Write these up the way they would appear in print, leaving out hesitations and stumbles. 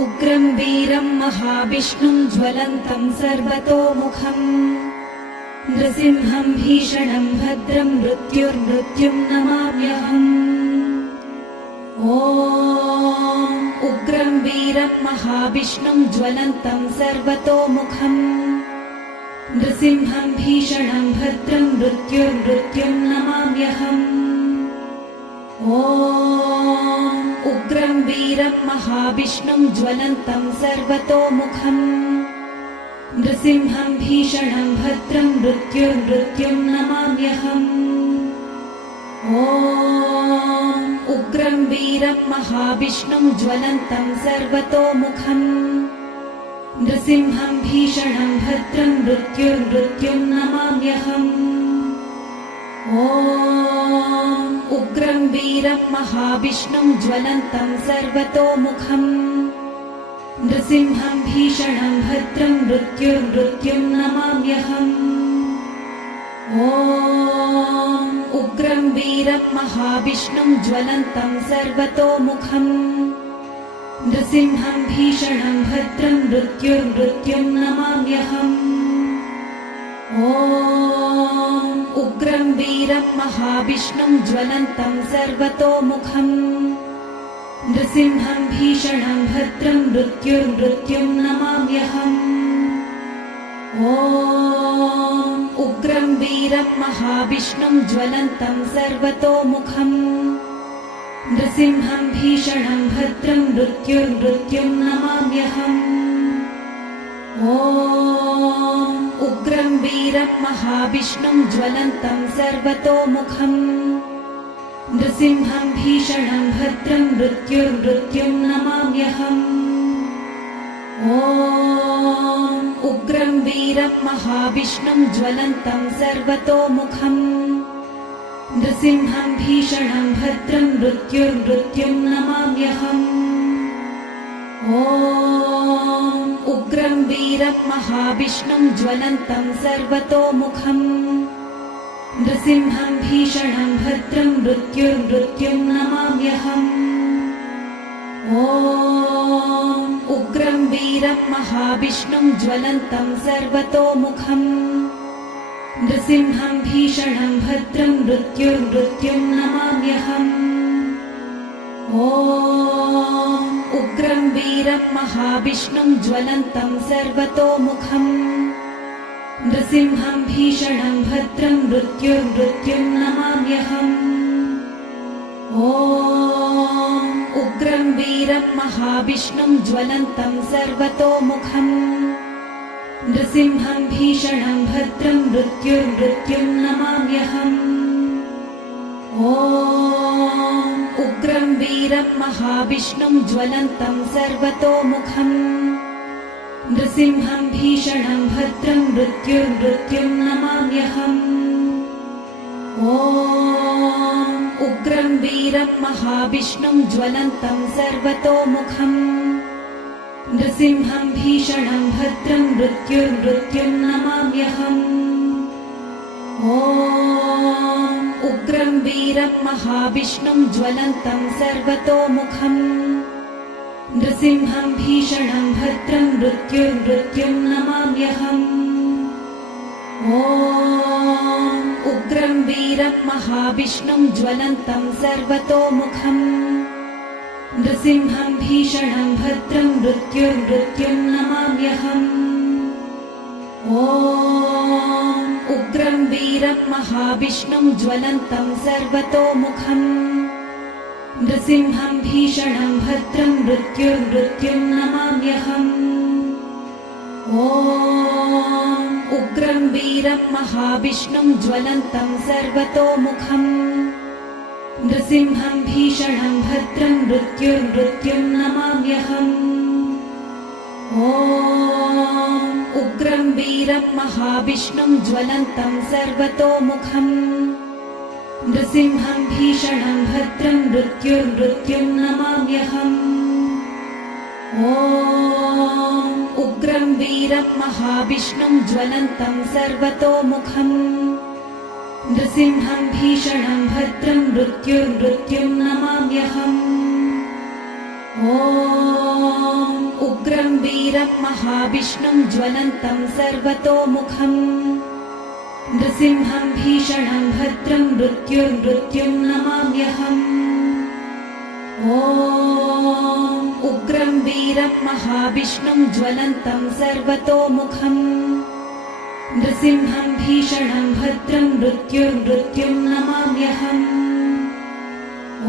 उग्रं वीरं महाविष्णुं ज्वलन्तं सर्वतोमुखम् नृसिंहं भीषणं भद्रं मृत्युर्मृत्युं नमाम्यहम्। उग्रं वीरं महाविष्णुं ज्वलन्तं सर्वतोमुखम् नृसिंहं भीषणं भद्रं मृत्युर्मृत्युं नमाम्यहम्। उग्रं वीरं महाविष्णुं ज्वलन्तं सर्वतोमुखम् नृसिंहं भीषणं भद्रं मृत्युर्मृत्युं नमाम्यहम्। उग्रं वीरं महाविष्णुं ज्वलन्तं सर्वतोमुखम् नृसिंहं भीषणं भद्रं मृत्युर्मृत्युं नमाम्यहम्। उग्रं वीरं महाविष्णुं ज्वलन्तं सर्वतोमुखम् नृसिंहं भीषणं भद्रं मृत्युर्मृत्युं नमाम्यहम्। उग्रं वीरं महाविष्णुं ज्वलन्तं सर्वतोमुखम् नृसिंहं भीषणं भद्रं मृत्युर्मृत्युं नमाम्यहम्। उग्रं वीरं महाविष्णुं ज्वलन्तं सर्वतोमुखम् नृसिंहं भीषणं भद्रं मृत्युर्मृत्युं नमाम्यहम्। उग्रं वीरं महाविष्णुं ज्वलन्तं सर्वतोमुखम् नृसिंहं भीषणं भद्रं मृत्युर्मृत्युं नमाम्यहम्। उग्रं वीरं महाविष्णुं ज्वलन्तं सर्वतोमुखम् नृसिंहं भीषणं भद्रं मृत्युर्मृत्युं नमाम्यहम्। उग्रं वीरं महाविष्णुं ज्वलन्तं सर्वतोमुखम् नृसिंहं भीषणं भद्रं मृत्युर्मृत्युं नमाम्यहम्। उग्रं वीरं महाविष्णुं ज्वलन्तं सर्वतोमुखम् नृसिंहं भीषणं भद्रं मृत्युर्मृत्युं नमाम्यहम्। उग्रं वीरं महाविष्णुं ज्वलन्तं सर्वतोमुखम् नृसिंहं भीषणं भद्रं मृत्युर्मृत्युं नमाम्यहम्। उग्रं वीरं महाविष्णुं ज्वलन्तं सर्वतोमुखम् नृसिंहं भीषणं भद्रं मृत्युर्मृत्युं नमाम्यहम्। उग्रं वीरं महाविष्णुं ज्वलन्तं सर्वतोमुखम् नृसिंहं भीषणं भद्रं मृत्युर्मृत्युं नमाम्यहम्। उग्रं वीरं महाविष्णुं ज्वलन्तं सर्वतोमुखम् नृसिंहं भीषणं भद्रं मृत्युर्मृत्युं नमाम्यहम्। उग्रं वीरं महाविष्णुं ज्वलन्तं सर्वतोमुखम् नृसिंहं भीषणं भद्रं मृत्युर्मृत्युं नमाम्यहम्। उग्रं वीरं महाविष्णुं ज्वलन्तं सर्वतोमुखम् नृसिंहं भीषणं भद्रं मृत्युर्मृत्युं नमाम्यहम्। उग्रं वीरं महाविष्णुं ज्वलन्तं सर्वतोमुखम् नृसिंहं भीषणं भद्रं मृत्युर्मृत्युं नमाम्यहम्। उग्रं वीरं महाविष्णुं ज्वलन्तं सर्वतोमुखम् नृसिंहं भीषणं भद्रं मृत्युर्मृत्युं नमाम्यहम्। उग्रं वीरं महाविष्णुं ज्वलन्तं सर्वतोमुखम् नृसिंहं भीषणं भद्रं मृत्युर्मृत्युं नमाम्यहम्। उग्रं वीरं महाविष्णुं ज्वलन्तं सर्वतोमुखम् नृसिंहं भीषणं भद्रं मृत्युर्मृत्युं नमाम्यहम्। उग्रं वीरं महाविष्णुं ज्वलन्तं सर्वतोमुखम् नृसिंहं भीषणं भद्रं मृत्युर्मृत्युं नमाम्यहम्। ॐ उग्रं वीरं महाविष्णुं ज्वलन्तं सर्वतोमुखम् नृसिंहं भीषणं भद्रं मृत्युर्मृत्युं नमाम्यहम्। ॐ उग्रं वीरं महाविष्णुं ज्वलन्तं सर्वतोमुखम् नृसिंहं भीषणं भद्रं मृत्युर्मृत्युं नमाम्यहम्।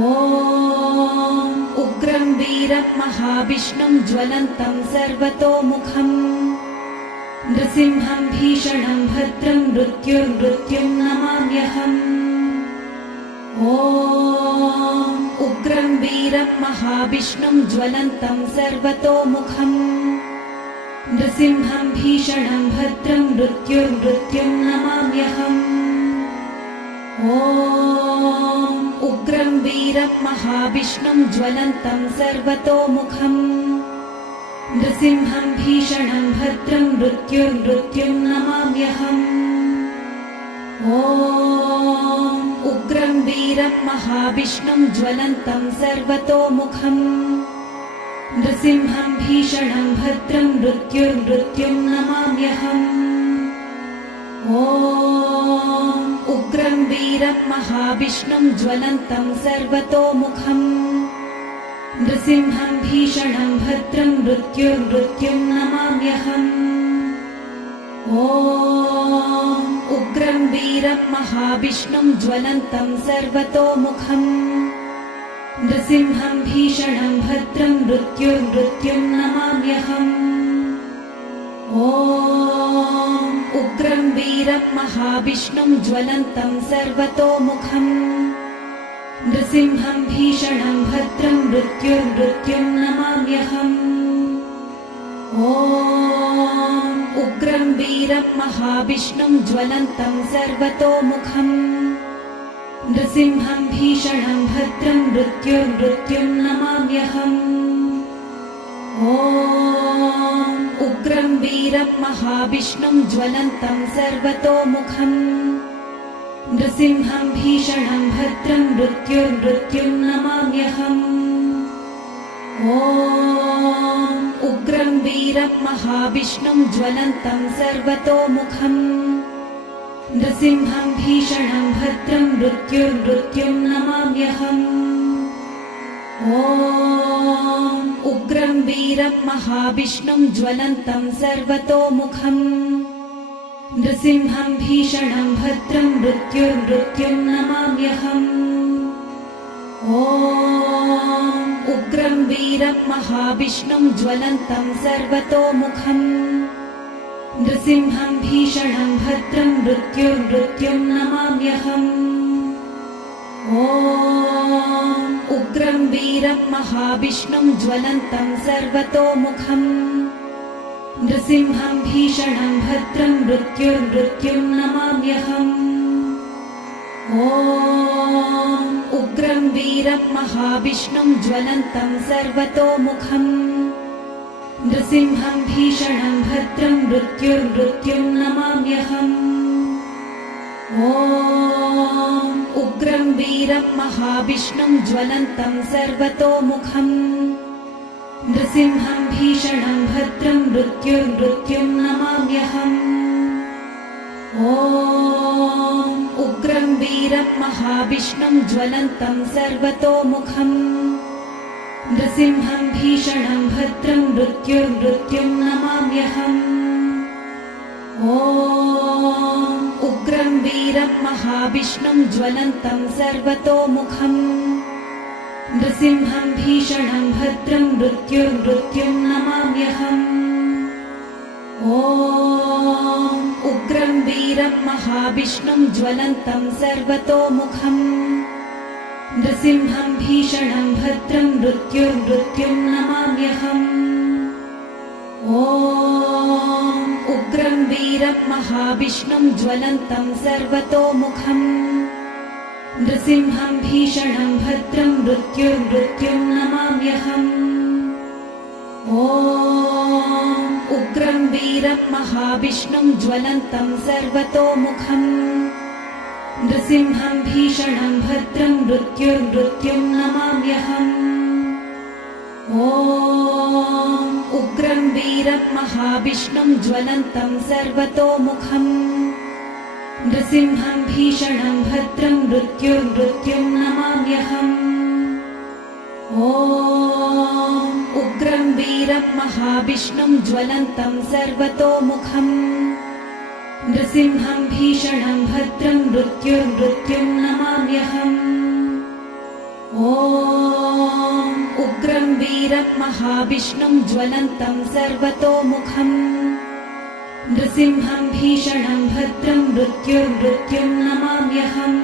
ॐ उग्रं वीरं महाविष्णुं ज्वलन्तं सर्वतोमुखम् नृसिंहं भीषणं भद्रं मृत्युर्मृत्युं नमाम्यहम्। ॐ उग्रं वीरं महाविष्णुं ज्वलन्तं सर्वतोमुखम् नृसिंहं भीषणं भद्रं मृत्युर्मृत्युं नमाम्यहम्। ॐ उग्रं वीरं महाविष्णुं ज्वलन्तं सर्वतोमुखम् नृसिंहं भीषणं भद्रं मृत्युर्मृत्युं नमाम्यहम्। ॐ उग्रं वीरं महाविष्णुं ज्वलन्तं सर्वतोमुखम् नृसिंहं भीषणं भद्रं मृत्युर्मृत्युं नमाम्यहम्। ॐ उग्रं वीरं महाविष्णुं ज्वलन्तं सर्वतोमुखम् नृसिंहं भीषणं भद्रं मृत्युर्मृत्युं नमाम्यहम्। ॐ उग्रं वीरं महाविष्णुं ज्वलन्तं सर्वतोमुखम् नृसिंहं भीषणं भद्रं मृत्युर्मृत्युं नमाम्यहम्। ॐ उग्रं वीरं महाविष्णुं ज्वलन्तं सर्वतोमुखम् नृसिंहं भीषणं भद्रं मृत्युर्मृत्युं नमाम्यहम्। ॐ उग्रं वीरं महाविष्णुं ज्वलन्तं सर्वतोमुखम् नृसिंहं भीषणं भद्रं मृत्युर्मृत्युं नमाम्यहम्। ॐ उग्रं वीरं महाविष्णुं ज्वलन्तं सर्वतोमुखम् नृसिंहं भीषणं भद्रं मृत्युर्मृत्युं नमाम्यहम्। ॐ उग्रं वीरं महाविष्णुं ज्वलन्तं सर्वतोमुखम् नृसिंहं भीषणं भद्रं मृत्युर्मृत्युं नमाम्यहम्। ॐ उग्रं वीरं महाविष्णुं ज्वलन्तं सर्वतोमुखम् नृसिंहं भीषणं भद्रं मृत्युर्मृत्युं नमाम्यहम्। ॐ उग्रं वीरं महाविष्णुं ज्वलन्तं सर्वतोमुखम् नृसिंहं भीषणं भद्रं मृत्युर्मृत्युं नमाम्यहम्। ॐ उग्रं वीरं महाविष्णुं ज्वलन्तं सर्वतोमुखम् नृसिंहं भीषणं भद्रं मृत्युर्मृत्युं नमाम्यहम्। ॐ उग्रं वीरं महाविष्णुं ज्वलन्तं सर्वतोमुखम् नृसिंहं भीषणं भद्रं मृत्युर्मृत्युं नमाम्यहम्। ॐ उग्रं वीरं महाविष्णुं ज्वलन्तं सर्वतोमुखम् नृसिंहं भीषणं भद्रं मृत्युर्मृत्युं नमाम्यहम्। ॐ उग्रं वीरं महाविष्णुं ज्वलन्तं सर्वतोमुखम् नृसिंहं भीषणं भद्रं मृत्युर्मृत्युं नमाम्यहम्। ॐ उग्रं वीरं महाविष्णुं ज्वलन्तं सर्वतोमुखम् नृसिंहं भीषणं भद्रं मृत्युर्मृत्युं नमाम्यहम्। ॐ उग्रं वीरं महाविष्णुं ज्वलन्तं सर्वतोमुखम् नृसिंहं भीषणं भद्रं मृत्युर्मृत्युं नमाम्यहम्। ॐ उग्रं वीरं महाविष्णुं ज्वलन्तं सर्वतोमुखम् नृसिंहं भीषणं भद्रं मृत्युर्मृत्युं नमाम्यहम्। ॐ उग्रं वीरं महाविष्णुं ज्वलन्तं सर्वतोमुखम् नृसिंहं भीषणं भद्रं मृत्युर्मृत्युं नमाम्यहम्। ॐ उग्रं वीरं महाविष्णुं ज्वलन्तं सर्वतोमुखम् नृसिंहं भीषणं भद्रं मृत्युर्मृत्युं नमाम्यहम्। ॐ उग्रं वीरं महाविष्णुं ज्वलन्तं सर्वतोमुखम् नृसिंहं भीषणं भद्रं मृत्युर्मृत्युं नमाम्यहम्। ॐ उग्रं वीरं महाविष्णुं ज्वलन्तं सर्वतोमुखम् नृसिंहं भीषणं भद्रं मृत्युर्मृत्युं नमाम्यहम्।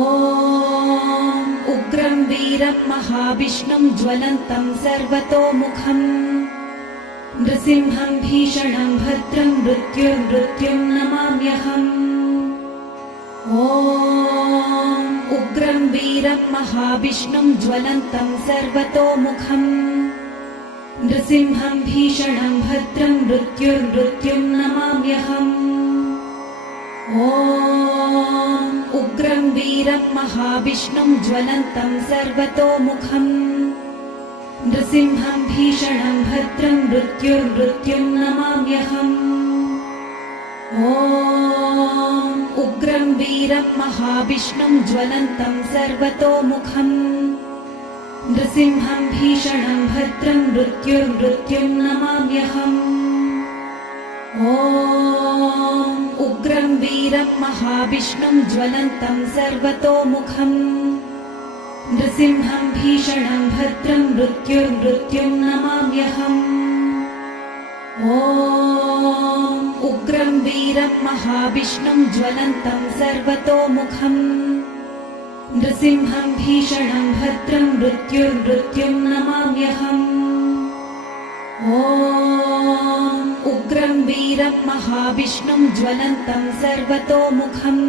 ॐ उग्रं वीरं महाविष्णुं ज्वलन्तं सर्वतोमुखम् नृसिंहं भीषणं भद्रं मृत्युर्मृत्युं नमाम्यहम्। ॐ उग्रं वीरं महाविष्णुं ज्वलन्तं सर्वतोमुखम् नृसिंहं भीषणं भद्रं मृत्युर्मृत्युं नमाम्यहम्। ॐ उग्रं वीरं महाविष्णुं ज्वलन्तं सर्वतोमुखम् नृसिंहं भीषणं भद्रं मृत्युर्मृत्युं नमाम्यहम्। ॐ उग्रं वीरं महाविष्णुं ज्वलन्तं सर्वतोमुखम् नृसिंहं भीषणं भद्रं मृत्युर्मृत्युं नमाम्यहम्। ॐ उग्रं वीरं महाविष्णुं ज्वलन्तं सर्वतोमुखम् नृसिंहं भीषणं भद्रं मृत्युर्मृत्युं नमाम्यहम्। ॐ उग्रं वीरं महाविष्णुं ज्वलन्तं सर्वतोमुखम् नृसिंहं भीषणं भद्रं मृत्युर्मृत्युं नमाम्यहम्। ॐ उग्रं वीरं महाविष्णुं ज्वलन्तं सर्वतोमुखम्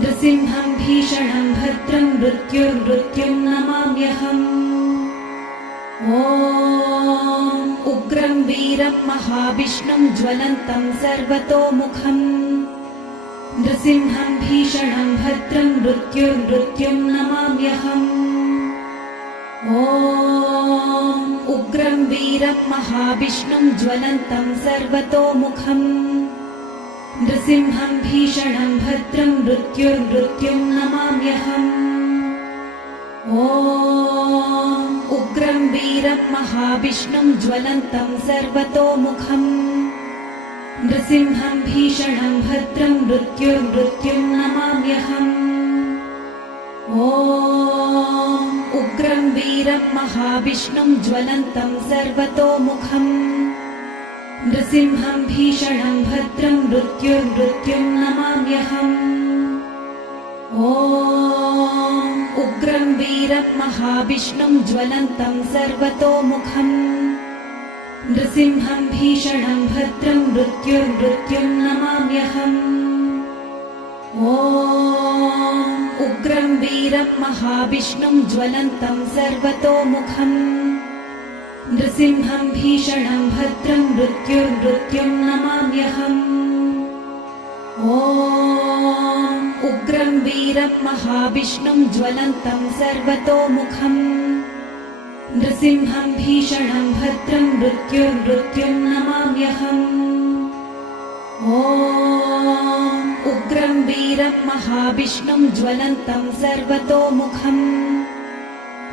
नृसिंहं भीषणं भद्रं मृत्युर्मृत्युं नमाम्यहम्। ॐ उग्रं वीरं महाविष्णुं ज्वलन्तं सर्वतोमुखम् नृसिंहं भीषणं भद्रं मृत्युर्मृत्युं नमाम्यहम्। ॐ उग्रं वीरं महाविष्णुं ज्वलन्तं सर्वतोमुखम् नृसिंहं भीषणं भद्रं मृत्युर्मृत्युं नमाम्यहम्। ॐ उग्रं वीरं महाविष्णुं ज्वलन्तं सर्वतोमुखम् नृसिंहं भीषणं भद्रं मृत्युर्मृत्युं नमाम्यहम्। ॐ उग्रं वीरं महाविष्णुं ज्वलन्तं सर्वतोमुखम् नृसिंहं भीषणं भद्रं मृत्युर्मृत्युं नमाम्यहम्। ॐ उग्रं वीरं महाविष्णुं ज्वलन्तं सर्वतोमुखम् नृसिंहं भीषणं भद्रं मृत्युर्मृत्युं नमाम्यहम्। ॐ उग्रं वीरं महाविष्णुं ज्वलन्तं सर्वतोमुखम् नृसिंहं भीषणं भद्रं मृत्युर्मृत्युं नमाम्यहम्। ॐ उग्रं वीरं महाविष्णुं ज्वलन्तं सर्वतोमुखम् नृसिंहं भीषणं भद्रं मृत्युर्मृत्युं नमाम्यहम्। ॐ उग्रं वीरं महाविष्णुं ज्वलन्तं सर्वतोमुखम्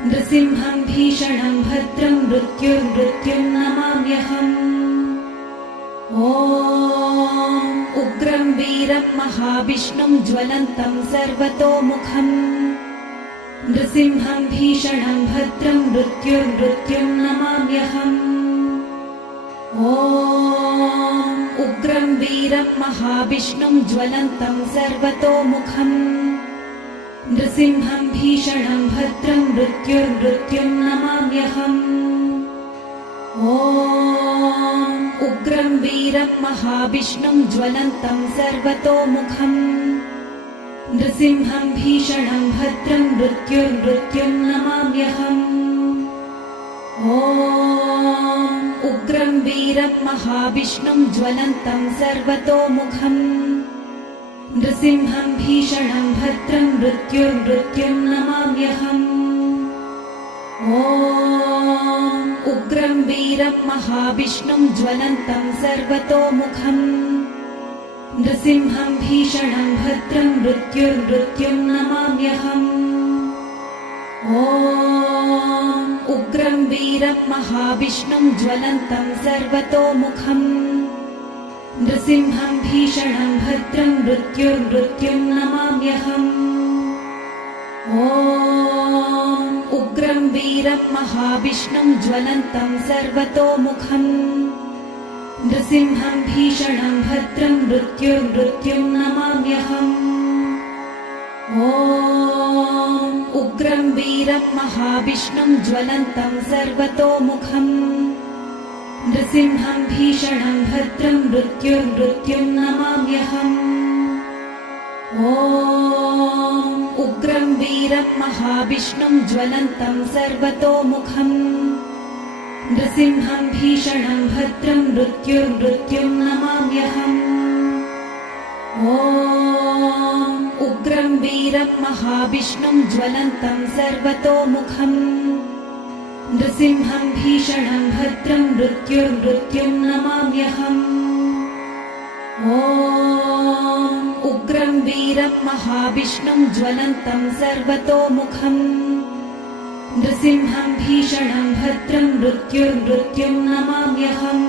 नृसिंहं भीषणं भद्रं मृत्युर्मृत्युं नमाम्यहम्। ॐ उग्रं वीरं महाविष्णुं ज्वलन्तं सर्वतोमुखम् नृसिंहं भीषणं भद्रं मृत्युर्मृत्युं नमाम्यहम्। ॐ उग्रं वीरं महाविष्णुं ज्वलन्तं सर्वतोमुखम् नृसिंहं भीषणं भद्रं मृत्युर्मृत्युं नमाम्यहम्। ॐ उग्रं वीरं महाविष्णुं ज्वलन्तं सर्वतोमुखम् नृसिंहं भीषणं भद्रं मृत्युर्मृत्युं नमाम्यहम्। ॐ उग्रं वीरं महाविष्णुं ज्वलन्तं सर्वतोमुखम् नृसिंहं भीषणं भद्रं मृत्युर्मृत्युं नमाम्यहम्। ॐ उग्रं वीरं महाविष्णुं ज्वलन्तं सर्वतोमुखम् नृसिंहं भीषणं भद्रं मृत्युर्मृत्युं नमाम्यहम्। ॐ उग्रं वीरं महाविष्णुं ज्वलन्तं सर्वतोमुखम् नृसिंहं भीषणं भद्रं मृत्युर्मृत्युं नमाम्यहम्। ॐ उग्रं वीरं महाविष्णुं ज्वलन्तं सर्वतोमुखम् नृसिंहं भीषणं भद्रं मृत्युर्मृत्युं नमाम्यहम्। ॐ उग्रं वीरं महाविष्णुं ज्वलन्तं सर्वतोमुखम् नृसिंहं भीषणं भद्रं मृत्युर्मृत्युं नमाम्यहम्। ॐ उग्रं वीरं महाविष्णुं ज्वलन्तं सर्वतोमुखम् नृसिंहं भीषणं भद्रं मृत्युर्मृत्युं नमाम्यहम्। ॐ उग्रं वीरं महाविष्णुं ज्वलन्तं सर्वतोमुखम् नृसिंहं भीषणं भद्रं मृत्युर्मृत्युं नमाम्यहम्। ॐ उग्रं वीरं महाविष्णुं ज्वलन्तं सर्वतोमुखम् नृसिंहं भीषणं भद्रं मृत्युर्मृत्युं नमाम्यहम्।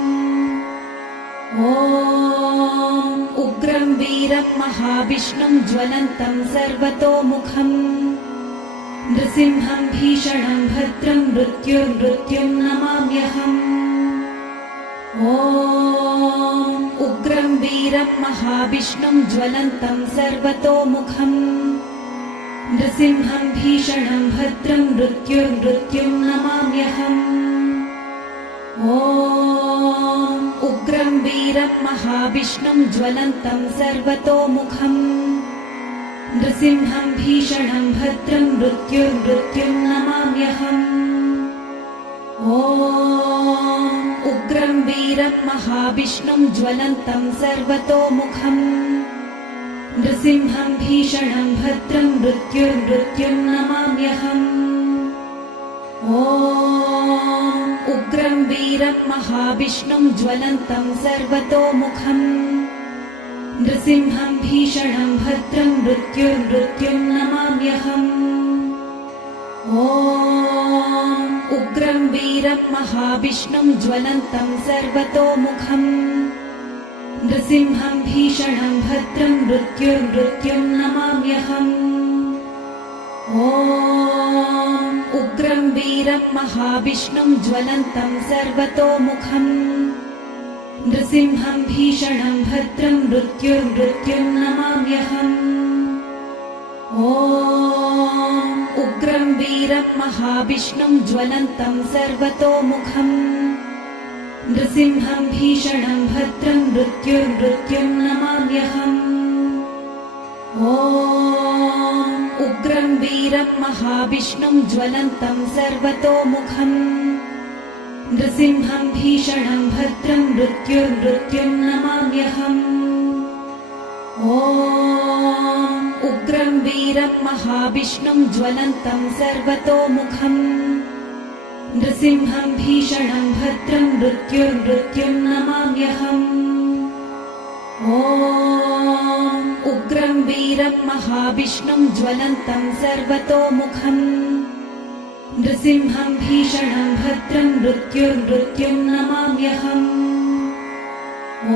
ॐ उग्रं वीरं महाविष्णुं ज्वलन्तं सर्वतोमुखम् नृसिंहं भीषणं भद्रं मृत्युर्मृत्युं नमाम्यहम्। ॐ उग्रं वीरं महाविष्णुं ज्वलन्तं सर्वतोमुखम् नृसिंहं भीषणं भद्रं मृत्युर्मृत्युं नमाम्यहम्। ॐ उग्रं वीरं महाविष्णुं ज्वलन्तं सर्वतोमुखम् नृसिंहं भीषणं भद्रं मृत्युर्मृत्युं नमाम्यहम्। ॐ उग्रं वीरं महाविष्णुं ज्वलन्तं सर्वतोमुखम् नृसिंहं भीषणं भद्रं मृत्युर्मृत्युं नमाम्यहम्। ॐ उग्रं वीरं महाविष्णुं ज्वलन्तं सर्वतोमुखम् नृसिंहं भीषणं भद्रं मृत्युर्मृत्युं नमाम्यहम्। ॐ उग्रं वीरं महाविष्णुं ज्वलन्तं सर्वतोमुखम् नृसिंहं भीषणं भद्रं मृत्युर्मृत्युं नमाम्यहम्। ॐ उग्रं वीरं महाविष्णुं ज्वलन्तं सर्वतोमुखम् नृसिंहं भीषणं भद्रं मृत्युर्मृत्युं नमाम्यहम्। ॐ उग्रं वीरं महाविष्णुं ज्वलन्तं सर्वतोमुखम् नृसिंहं भीषणं भद्रं मृत्युर्मृत्युं नमाम्यहम्। ॐ उग्रं वीरं महाविष्णुं ज्वलन्तं सर्वतोमुखम् नृसिंहं भीषणं भद्रं मृत्युर्मृत्युं नमाम्यहम्। ॐ उग्रं वीरं महाविष्णुं ज्वलन्तं सर्वतोमुखम् नृसिंहं भीषणं भद्रं मृत्युर्मृत्युं नमाम्यहम्। ॐ उग्रं वीरं महाविष्णुं ज्वलन्तं सर्वतोमुखम् नृसिंहं भीषणं भद्रं मृत्युर्मृत्युं नमाम्यहम्।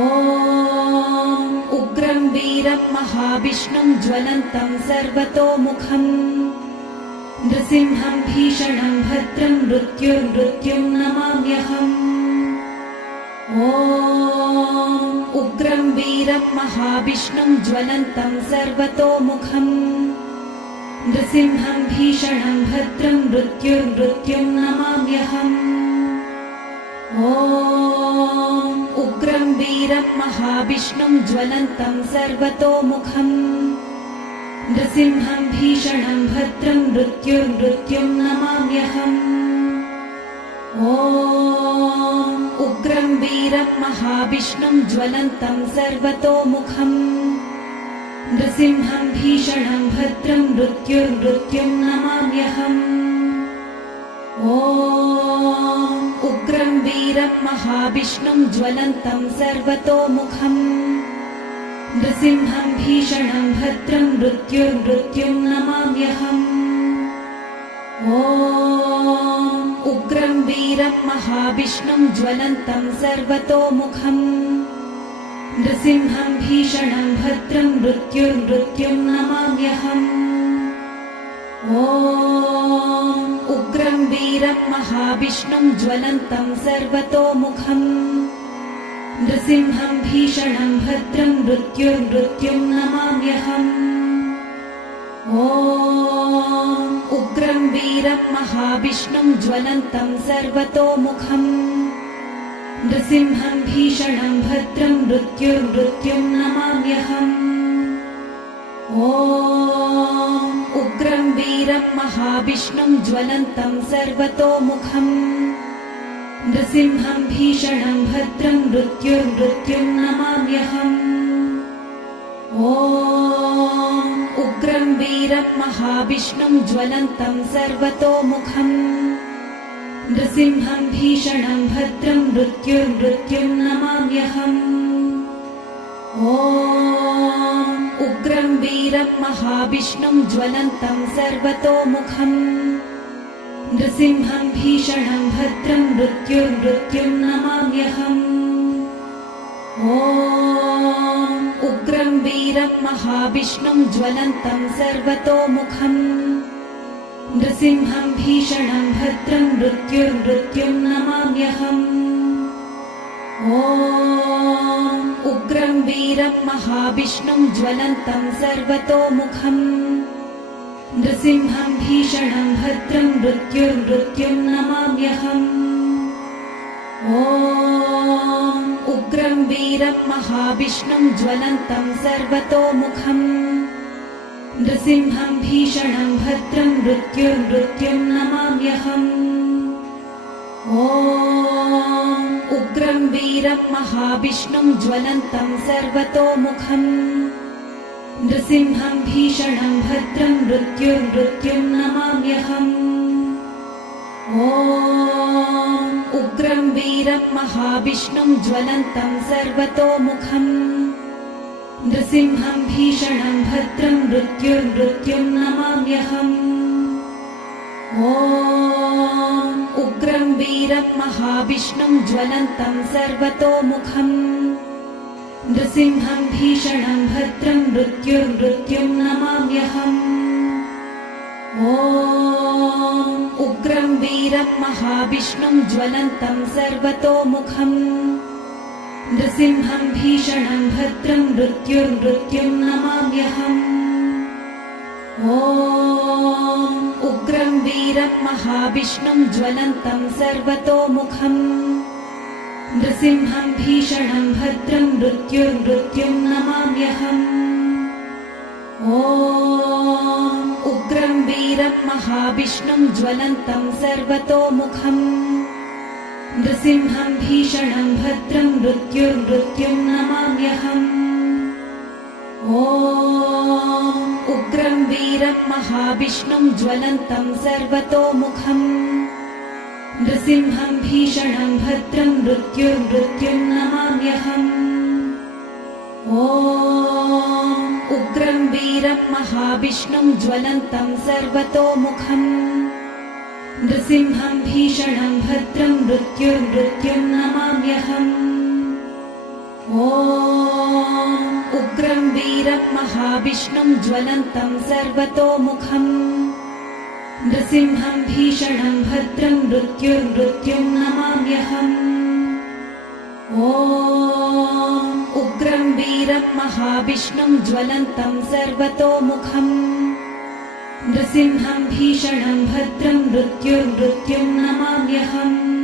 ॐ उग्रं वीरं महाविष्णुं ज्वलन्तं सर्वतोमुखम् नृसिंहं भीषणं भद्रं मृत्युर्मृत्युं नमाम्यहम्। ॐ उग्रं वीरं महाविष्णुं ज्वलन्तं सर्वतोमुखम् नृसिंहं भीषणं भद्रं मृत्युर्मृत्युं नमाम्यहम्। ॐ उग्रं वीरं महाविष्णुं ज्वलन्तं सर्वतोमुखम् नृसिंहं भीषणं भद्रं मृत्युर्मृत्युं नमाम्यहम्। ॐ उग्रं वीरं महाविष्णुं ज्वलन्तं सर्वतोमुखम् नृसिंहं भीषणं भद्रं मृत्युर्मृत्युं नमाम्यहम्। ॐ उग्रं वीरं महाविष्णुं ज्वलन्तं सर्वतोमुखम् नृसिंहं भीषणं भद्रं मृत्युर्मृत्युं नमाम्यहम्। ॐ उग्रं वीरं महाविष्णुं ज्वलन्तं सर्वतोमुखम् नृसिंहं भीषणं भद्रं मृत्युर्मृत्युं नमाम्यहम्। ॐ उग्रं वीरं महाविष्णुं ज्वलन्तं सर्वतोमुखम् नृसिंहं भीषणं भद्रं मृत्युर्मृत्युं नमाम्यहम्। ॐ उग्रं वीरं महाविष्णुं ज्वलन्तं सर्वतोमुखम् नृसिंहं भीषणं भद्रं मृत्युर्मृत्युं नमाम्यहम्। ॐ उग्रं वीरं महाविष्णुं ज्वलन्तं सर्वतोमुखम् नृसिंहं भीषणं भद्रं मृत्युर्मृत्युं नमाम्यहम्। ॐ उग्रं वीरं महाविष्णुं ज्वलन्तं सर्वतोमुखम् नृसिंहं भीषणं भद्रं मृत्युर्मृत्युं नमाम्यहम्। ॐ उग्रं वीरं महाविष्णुं ज्वलन्तं सर्वतोमुखम् नृसिंहं भीषणं भद्रं मृत्युर्मृत्युं नमाम्यहम्। ॐ उग्रं वीरं महाविष्णुं ज्वलन्तं सर्वतोमुखम् नृसिंहं भीषणं भद्रं मृत्युर्मृत्युं नमाम्यहम्। ॐ उग्रं वीरं महाविष्णुं ज्वलन्तं सर्वतोमुखम् नृसिंहं भीषणं भद्रं मृत्युर्मृत्युं नमाम्यहम्। ॐ उग्रं वीरं महाविष्णुं ज्वलन्तं सर्वतोमुखम् नृसिंहं भीषणं भद्रं मृत्युर्मृत्युं नमाम्यहम्। ॐ उग्रं वीरं महाविष्णुं ज्वलन्तं सर्वतोमुखम् नृसिंहं भीषणं भद्रं मृत्युर्मृत्युं नमाम्यहम्। ॐ उग्रं वीरं महाविष्णुं ज्वलन्तं सर्वतोमुखम् नृसिंहं भीषणं भद्रं मृत्युर्मृत्युं नमाम्यहम्। ॐ उग्रं वीरं महाविष्णुं ज्वलन्तं सर्वतोमुखम् नृसिंहं भीषणं भद्रं मृत्युर्मृत्युं नमाम्यहम्। ॐ उग्रं वीरं महाविष्णुं ज्वलन्तं सर्वतोमुखम् नृसिंहं भीषणं भद्रं मृत्युर्मृत्युं नमाम्यहम्। ॐ उग्रं वीरं महाविष्णुं ज्वलन्तं सर्वतोमुखम् नृसिंहं भीषणं भद्रं मृत्युर्मृत्युं नमाम्यहम्। ॐ उग्रं वीरं महाविष्णुं ज्वलन्तं सर्वतोमुखम् नृसिंहं भीषणं भद्रं मृत्युर्मृत्युं नमाम्यहम्। ॐ उग्रं वीरं महाविष्णुं ज्वलन्तं सर्वतोमुखम् नृसिंहं भीषणं भद्रं मृत्युर्मृत्युं नमाम्यहम्। ॐ उग्रं वीरं महाविष्णुं ज्वलन्तं सर्वतोमुखम् नृसिंहं भीषणं भद्रं मृत्युर्मृत्युं नमाम्यहम्। ॐ उग्रं वीरं महाविष्णुं ज्वलन्तं सर्वतोमुखम् नृसिंहं भीषणं भद्रं मृत्युर्मृत्युं नमाम्यहम्। ॐ उग्रं वीरं महाविष्णुं ज्वलन्तं सर्वतोमुखम् नृसिंहं भीषणं भद्रं मृत्युर्मृत्युं नमाम्यहम्।